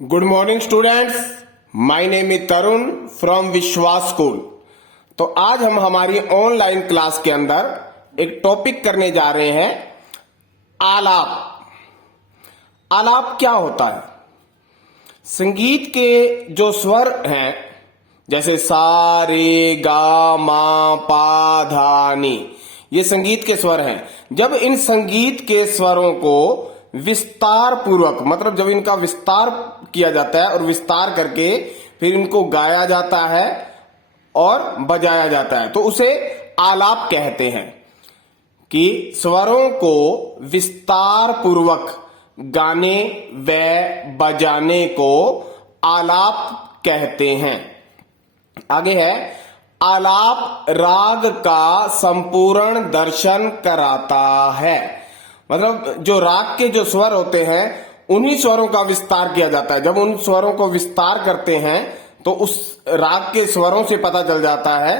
Good morning students, my name is Tarun from विश्वास school. तो आज हम हमारी ऑनलाइन क्लास के अंदर एक टॉपिक करने जा रहे हैं, आलाप। आलाप क्या होता है? संगीत के जो स्वर हैं, जैसे सा रे गा मा पा धा नी, ये संगीत के स्वर हैं। जब इन संगीत के स्वरों को विस्तार पूर्वक, मतलब जब इनका विस्तार किया जाता है और विस्तार करके फिर इनको गाया जाता है और बजाया जाता है, तो उसे आलाप कहते हैं। कि स्वरों को विस्तार पूर्वक गाने व बजाने को आलाप कहते हैं। आगे है, आलाप राग का संपूर्ण दर्शन कराता है। मतलब जो राग के जो स्वर होते हैं, उन्हीं स्वरों का विस्तार किया जाता है। जब उन स्वरों को विस्तार करते हैं तो उस राग के स्वरों से पता चल जाता है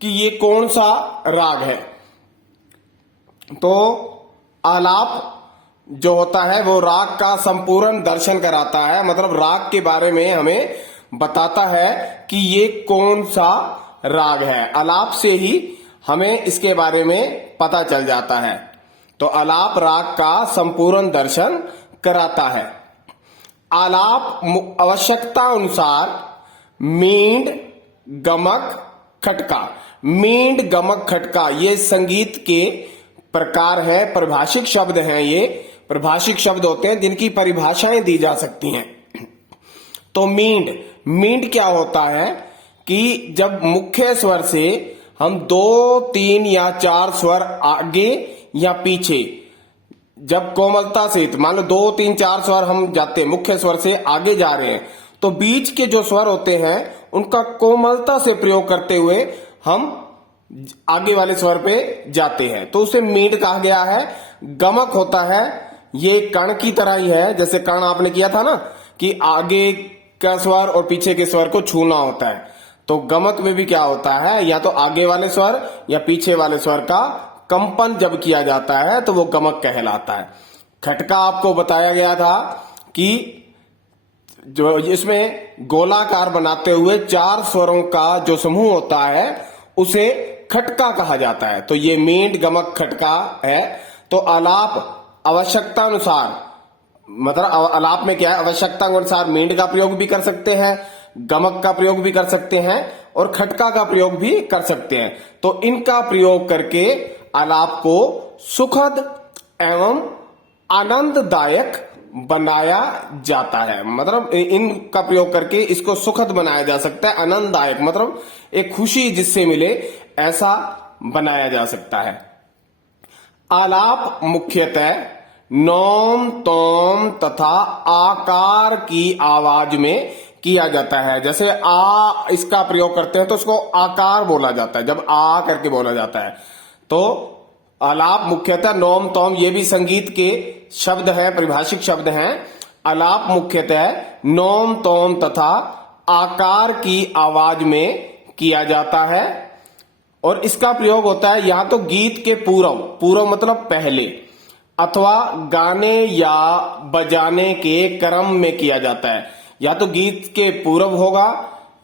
कि ये कौन सा राग है। तो आलाप जो होता है वो राग का संपूर्ण दर्शन कराता है, मतलब राग के बारे में हमें बताता है कि ये कौन सा राग है। आलाप से ही हमें इसके बारे में पता चल जाता है। तो आलाप राग का संपूर्ण दर्शन कराता है। आलाप आवश्यकता अनुसार मींड, गमक, खटका। मींड, गमक, खटका ये संगीत के प्रकार है, परिभाषिक शब्द हैं। ये परिभाषिक शब्द होते हैं जिनकी परिभाषाएं दी जा सकती हैं। तो मींड क्या होता है कि जब मुख्य स्वर से हम 2, 3 या 4 स्वर आगे या पीछे, जब कोमलता से, मान लो 2, 3, 4 स्वर हम जाते, मुख्य स्वर से आगे जा रहे हैं, तो बीच के जो स्वर होते हैं उनका कोमलता से प्रयोग करते हुए हम आगे वाले स्वर पे जाते हैं, तो उसे मींड कहा गया है। गमक होता है, ये कण की तरह ही है। जैसे कण आपने किया था ना कि आगे का स्वर और पीछे के स्वर को छूना होता है, तो गमक में भी क्या होता है, या तो आगे वाले स्वर या पीछे वाले स्वर का कंपन जब किया जाता है तो वो गमक कहलाता है। खटका आपको बताया गया था कि जो इसमें गोलाकार बनाते हुए 4 स्वरों का जो समूह होता है उसे खटका कहा जाता है। तो ये मींड, गमक, खटका है। तो आलाप आवश्यकता अनुसार, मतलब आलाप में क्या है, आवश्यकता अनुसार मींड का प्रयोग भी कर सकते हैं, गमक का प्रयोग भी कर सकते हैं और खटका का प्रयोग भी कर सकते हैं। तो इनका प्रयोग करके आलाप को सुखद एवं आनंददायक बनाया जाता है। मतलब इनका प्रयोग करके इसको सुखद बनाया जा सकता है, आनंददायक मतलब एक खुशी जिससे मिले, ऐसा बनाया जा सकता है। आलाप मुख्यतः नोम, तोम तथा आकार की आवाज में किया जाता है। जैसे आ इसका प्रयोग करते हैं तो उसको आकार बोला जाता है, जब आ करके बोला जाता है। तो आलाप मुख्यतः नोम, तोम, ये भी संगीत के शब्द हैं, परिभाषिक शब्द हैं। आलाप मुख्यतः नोम, तोम तथा आकार की आवाज में किया जाता है और इसका प्रयोग होता है या तो गीत के पूर्व मतलब पहले, अथवा गाने या बजाने के क्रम में किया जाता है। या तो गीत के पूर्व होगा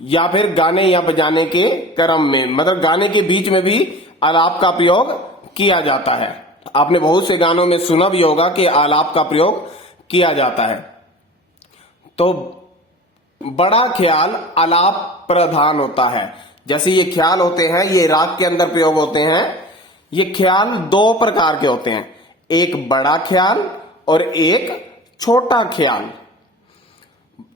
या फिर गाने या बजाने के क्रम में, मतलब गाने के बीच में भी आलाप का प्रयोग किया जाता है। आपने बहुत से गानों में सुना भी होगा कि आलाप का प्रयोग किया जाता है। तो बड़ा ख्याल आलाप प्रधान होता है। जैसे ये ख्याल होते हैं, ये राग के अंदर प्रयोग होते हैं। ये ख्याल 2 प्रकार के होते हैं, एक बड़ा ख्याल और एक छोटा ख्याल।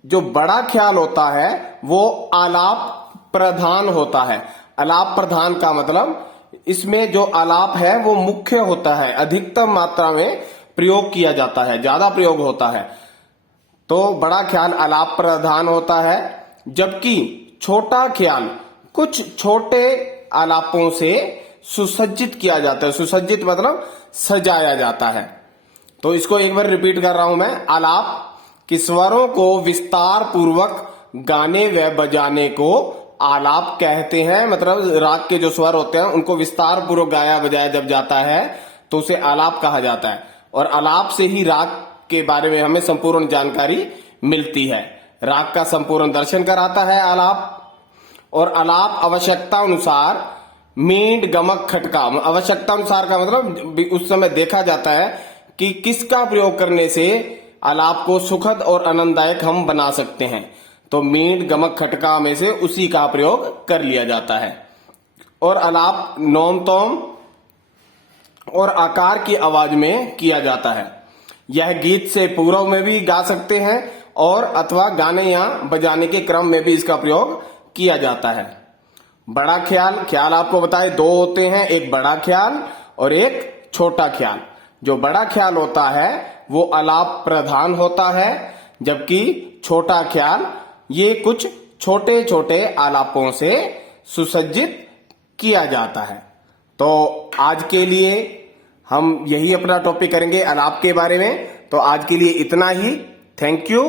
जो बड़ा ख्याल होता है वो आलाप प्रधान होता है। आलाप प्रधान का मतलब इसमें जो आलाप है वो मुख्य होता है, अधिकतम मात्रा में प्रयोग किया जाता है, ज्यादा प्रयोग होता है। तो बड़ा ख्याल आलाप प्रधान होता है, जबकि छोटा ख्याल कुछ छोटे आलापों से सुसज्जित किया जाता है। सुसज्जित मतलब सजाया जाता है। तो इसको एक बार रिपीट कर रहा हूं मैं। आलाप कि स्वरों को विस्तार पूर्वक गाने व बजाने को आलाप कहते हैं। मतलब राग के जो स्वर होते हैं उनको विस्तार पूर्वक गाया बजाया जब जाता है तो उसे आलाप कहा जाता है। और आलाप से ही राग के बारे में हमें संपूर्ण जानकारी मिलती है। राग का संपूर्ण दर्शन कराता है आलाप, और आलाप आवश्यकता अनुसार मींड गमक खटका, आवश्यकता अनुसार का मतलब उस समय देखा जाता है कि किसका प्रयोग करने से आलाप को सुखद और आनंददायक हम बना सकते हैं। तो मींड गमक खटका में से उसी का प्रयोग कर लिया जाता है। और आलाप नोम तोम और आकार की आवाज में किया जाता है। यह गीत से पूर्व में भी गा सकते हैं और अथवा गाने या बजाने के क्रम में भी इसका प्रयोग किया जाता है। बड़ा ख्याल, ख्याल आपको बताए दो होते हैं, एक बड़ा ख्याल और एक छोटा ख्याल। जो बड़ा ख्याल होता है वो आलाप प्रधान होता है, जबकि छोटा ख्याल ये कुछ छोटे छोटे आलापों से सुसज्जित किया जाता है। तो आज के लिए हम यही अपना टॉपिक करेंगे आलाप के बारे में। तो आज के लिए इतना ही। Thank you.